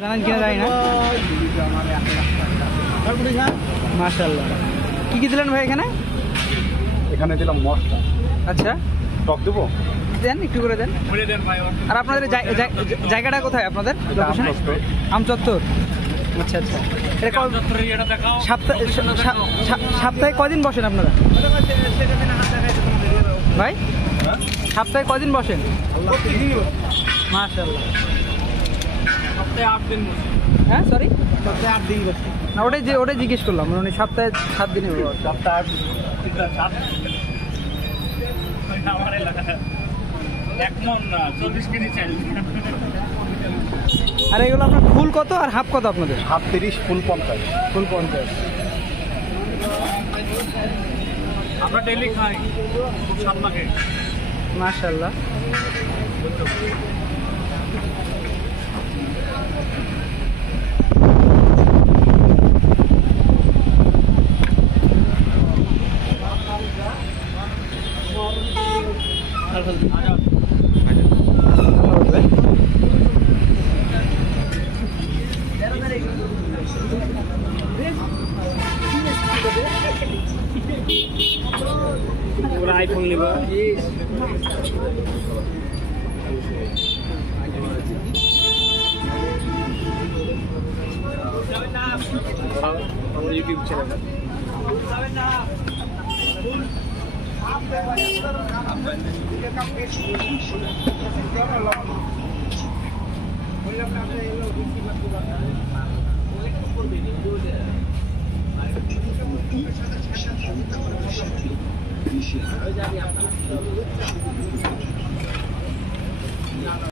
জানেন কিনা জানি না। মাশাআল্লাহ। কি কি দিলেন ভাই এখানে? এখানে দিলাম মশলা। আচ্ছা, টক দেবো? দেন, একটু করে দেন। আর আপনাদের জায়গাটা কোথায় আপনাদের? আমচত্বর। আচ্ছা আচ্ছা। সপ্তাহে কদিন বসেন আপনারা ভাই? সপ্তাহে কদিন বসেন? মাশাআল্লাহ। সপ্তাহে 8 দিন। হ্যাঁ সরি, সপ্তাহে 8 দিন বসে। না ওটাই জিজ্ঞেস করলাম, মানে সপ্তাহে 7 দিনে। সপ্তাহে 8 আমার এলাকা 1 মণ 40 কেজি চাল। আর এগুলো আপনার ফুল কত আর হাফ কত আপনাদের? হাফ 30, ফুল 50। ফুল 50। আমরা ডেইলি খাই, খুব স্বাদ লাগে। মাশাআল্লাহ। ওরা আইফোন নিব। আমার ইউটিউব চ্যানেল।